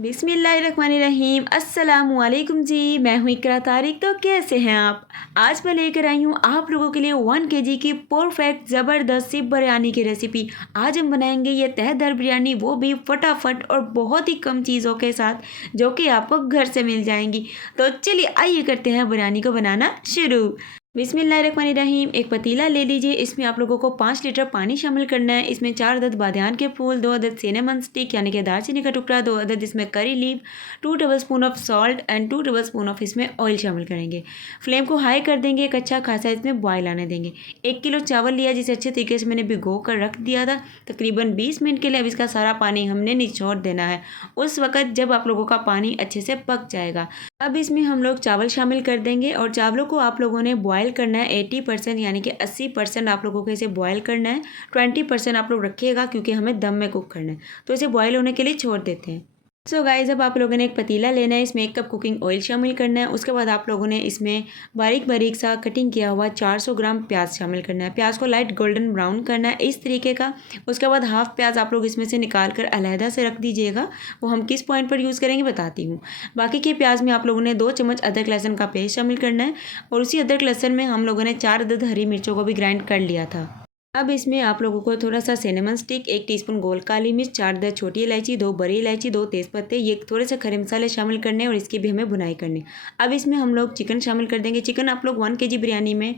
बिस्मिल्लाहिर्रहमानिर्रहीम अस्सलामुअलैकुम जी। मैं हूँ इकरा तारिक। तो कैसे हैं आप? आज मैं लेकर आई हूँ आप लोगों के लिए 1 केजी की परफेक्ट ज़बरदस्त सी बिरयानी की रेसिपी। आज हम बनाएंगे ये तहदर बिरयानी, वो भी फटाफट और बहुत ही कम चीज़ों के साथ, जो कि आपको घर से मिल जाएंगी। तो चलिए आइए करते हैं बिरयानी को बनाना शुरू। बिस्मिल्लाहिर्रहमानिर्रहीम। एक पतीला ले लीजिए। इसमें आप लोगों को 5 लीटर पानी शामिल करना है। इसमें 4 अदद बादियान के फूल, 2 अदद सिनेमन स्टिक यानी कि दालचीनी का टुकड़ा, 2 अदद इसमें करी leaf, 2 tablespoon of salt and 2 tablespoon of इसमें ऑयल शामिल करेंगे। फ्लेम को हाई कर देंगे, एक अच्छा खासा इसमें बॉयल आने देंगे। 1 किलो चावल लिया जिसे अच्छे तरीके से मैंने भिगो कर रख दिया था तकरीबन 20 मिनट के लिए। अब इसका सारा पानी हमने निचोड़ देना है उस वक्त जब आप लोगों का पानी अच्छे से पक जाएगा। अब इसमें हम लोग चावल शामिल कर देंगे और चावलों को आप लोगों ने बॉयल करना है 80% यानी कि 80% आप लोगों को इसे बॉयल करना है। 20% आप लोग रखिएगा क्योंकि हमें दम में कुक करना है, तो इसे बॉयल होने के लिए छोड़ देते हैं। सो गाइस, अब आप लोगों ने एक पतीला लेना है, इसमें 1 कप कुकिंग ऑयल शामिल करना है। उसके बाद आप लोगों ने इसमें बारीक बारीक सा कटिंग किया हुआ 400 ग्राम प्याज शामिल करना है। प्याज को लाइट गोल्डन ब्राउन करना है इस तरीके का। उसके बाद हाफ प्याज आप लोग इसमें से निकाल कर अलहदा से रख दीजिएगा। वो हम किस पॉइंट पर यूज़ करेंगे बताती हूँ। बाकी के प्याज में आप लोगों ने 2 चम्मच अदरक लहसुन का पेस्ट शामिल करना है और उसी अदरक लहसुन में हम लोगों ने 4 अदद हरी मिर्चों को भी ग्राइंड कर लिया था। अब इसमें आप लोगों को थोड़ा सा सिनेमन स्टिक, 1 टीस्पून गोल काली मिर्च, 4 अदद छोटी इलायची, 2 बड़ी इलायची, 2 तेज़पत्ते, ये थोड़े से खड़े मसाले शामिल करने और इसकी भी हमें भुनाई करनी। अब इसमें हम लोग चिकन शामिल कर देंगे। चिकन आप लोग 1 केजी बिरयानी में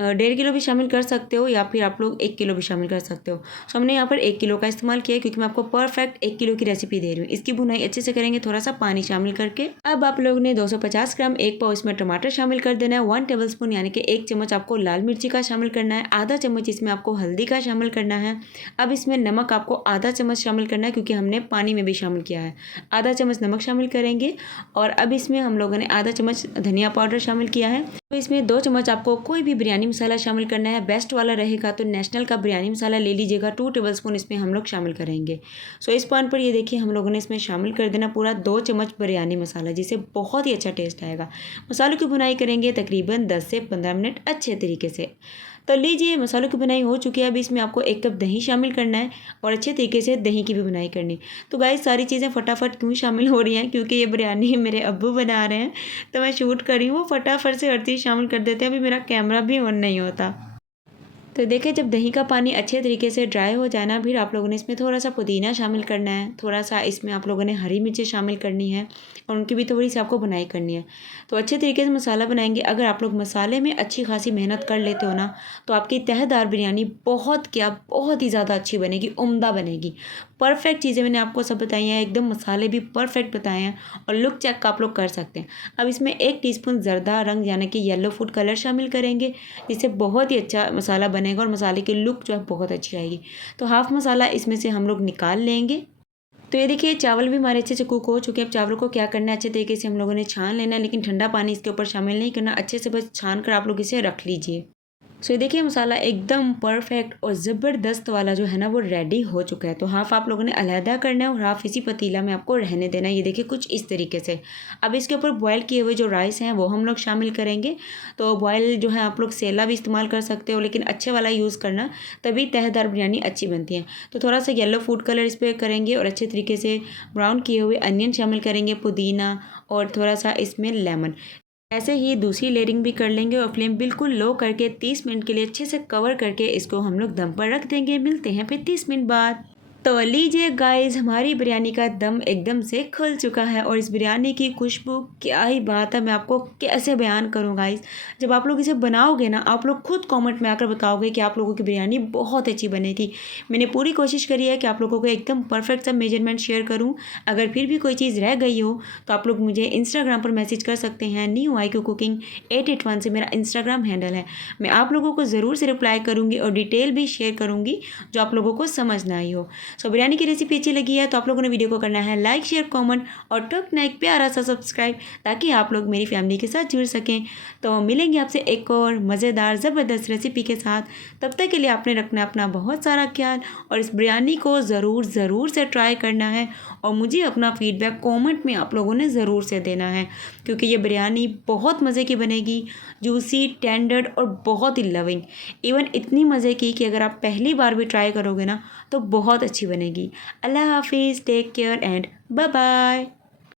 1.5 किलो भी शामिल कर सकते हो या फिर आप लोग 1 किलो भी शामिल कर सकते हो। तो हमने यहाँ पर 1 किलो का इस्तेमाल किया है क्योंकि मैं आपको परफेक्ट 1 किलो की रेसिपी दे रही हूँ। इसकी भुनाई अच्छे से करेंगे थोड़ा सा पानी शामिल करके। अब आप लोगों ने 250 ग्राम 1 पाव इसमें टमाटर शामिल कर देना है। 1 टेबलस्पून यानी कि 1 चम्मच आपको लाल मिर्ची का शामिल करना है। आधा चम्मच इसमें आपको हल्दी का शामिल करना है। अब इसमें नमक आपको आधा चम्मच शामिल करना है क्योंकि हमने पानी में भी शामिल किया है। आधा चम्मच नमक शामिल करेंगे और अब इसमें हम लोगों ने आधा चम्मच धनिया पाउडर शामिल किया है। तो इसमें 2 चम्मच आपको कोई भी बिरयानी मसाला शामिल करना है। बेस्ट वाला रहेगा तो नेशनल का बिरयानी मसाला ले लीजिएगा। 2 टेबलस्पून इसमें हम लोग शामिल करेंगे। सो इस पॉइंट पर ये देखिए हम लोगों ने इसमें शामिल कर देना पूरा 2 चम्मच बिरयानी मसाला, जिससे बहुत ही अच्छा टेस्ट आएगा। मसालों की बुनाई करेंगे तकरीबन 10 से 15 मिनट अच्छे तरीके से। तो लीजिए मसालों की बुनाई हो चुकी है। अब इसमें आपको 1 कप दही शामिल करना है और अच्छे तरीके से दही की भी बुनाई करनी। तो गाइस, सारी चीज़ें फटाफट क्यों शामिल हो रही हैं? क्योंकि ये बिरयानी मेरे अब्बू बना रहे हैं तो मैं शूट कर रही हूँ। वो फटाफट से हर चीज़ शामिल कर देते हैं, अभी मेरा कैमरा भी ऑन नहीं होता। तो देखिए जब दही का पानी अच्छे तरीके से ड्राई हो जाए ना, फिर आप लोगों ने इसमें थोड़ा सा पुदीना शामिल करना है, थोड़ा सा इसमें आप लोगों ने हरी मिर्ची शामिल करनी है और उनकी भी थोड़ी सी आपको बुनाई करनी है। तो अच्छे तरीके से मसाला बनाएंगे। अगर आप लोग मसाले में अच्छी खासी मेहनत कर लेते हो ना, तो आपकी तहदार बिरयानी बहुत ही ज़्यादा अच्छी बनेगी, उम्दा बनेगी। परफेक्ट चीज़ें मैंने आपको सब बताई हैं, एकदम मसाले भी परफेक्ट बताए हैं और लुक चेक का आप लोग कर सकते हैं। अब इसमें 1 टीस्पून ज़रदा रंग यानी कि येलो फूड कलर शामिल करेंगे, जिससे बहुत ही अच्छा मसाला बनेगा और मसाले की लुक जो है बहुत अच्छी आएगी। तो हाफ मसाला इसमें से हम लोग निकाल लेंगे। तो ये देखिए चावल भी हमारे अच्छे से कुक हो चुके हैं। अब चावलों को क्या करना है, अच्छे तरीके से हम लोगों ने छान लेना है, लेकिन ठंडा पानी इसके ऊपर शामिल नहीं करना। अच्छे से बस छान कर आप लोग इसे रख लीजिए। सो ये देखिए मसाला एकदम परफेक्ट और ज़बरदस्त वाला जो है ना वो रेडी हो चुका है। तो हाफ आप लोगों ने अलहदा करना है और हाफ इसी पतीला में आपको रहने देना है। ये देखिए कुछ इस तरीके से। अब इसके ऊपर बॉयल किए हुए जो राइस हैं वो हम लोग शामिल करेंगे। तो बॉयल जो है आप लोग सेला भी इस्तेमाल कर सकते हो, लेकिन अच्छे वाला यूज़ करना, तभी तहदार बिरयानी अच्छी बनती है। तो थोड़ा सा येलो फूड कलर इस पर करेंगे और अच्छे तरीके से ब्राउन किए हुए अनियन शामिल करेंगे, पुदीना और थोड़ा सा इसमें लेमन। ऐसे ही दूसरी लेयरिंग भी कर लेंगे और फ्लेम बिल्कुल लो करके 30 मिनट के लिए अच्छे से कवर करके इसको हम लोग दम पर रख देंगे। मिलते हैं फिर 30 मिनट बाद। तो लीजिए गाइस, हमारी बिरयानी का दम एकदम से खुल चुका है और इस बिरयानी की खुशबू क्या ही बात है, मैं आपको कैसे बयान करूँ गाइस। जब आप लोग इसे बनाओगे ना, आप लोग खुद कमेंट में आकर बताओगे कि आप लोगों की बिरयानी बहुत अच्छी बनी थी। मैंने पूरी कोशिश करी है कि आप लोगों को एकदम परफेक्ट सा मेजरमेंट शेयर करूँ। अगर फिर भी कोई चीज़ रह गई हो तो आप लोग मुझे इंस्टाग्राम पर मैसेज कर सकते हैं। न्यू IQ कुकिंग 881 से मेरा इंस्टाग्राम हैंडल है। मैं आप लोगों को ज़रूर से रिप्लाई करूँगी और डिटेल भी शेयर करूँगी जो आप लोगों को समझ ना आई हो। सो बिरयानी की रेसिपी अच्छी लगी है तो आप लोगों ने वीडियो को करना है लाइक, शेयर, कमेंट और ठोकना एक प्यारा सा सब्सक्राइब, ताकि आप लोग मेरी फैमिली के साथ जुड़ सकें। तो मिलेंगे आपसे एक और मज़ेदार ज़बरदस्त रेसिपी के साथ। तब तक के लिए आपने रखना अपना बहुत सारा ख्याल और इस बिरयानी को ज़रूर से ट्राई करना है और मुझे अपना फीडबैक कमेंट में आप लोगों ने ज़रूर से देना है, क्योंकि ये बिरयानी बहुत मज़े की बनेगी, जूसी, टेंडर और बहुत ही लविंग। इवन इतनी मज़े की कि अगर आप पहली बार भी ट्राई करोगे ना तो बहुत अच्छी अच्छी बनेगी। अल्लाह हाफिज़, take care and bye bye.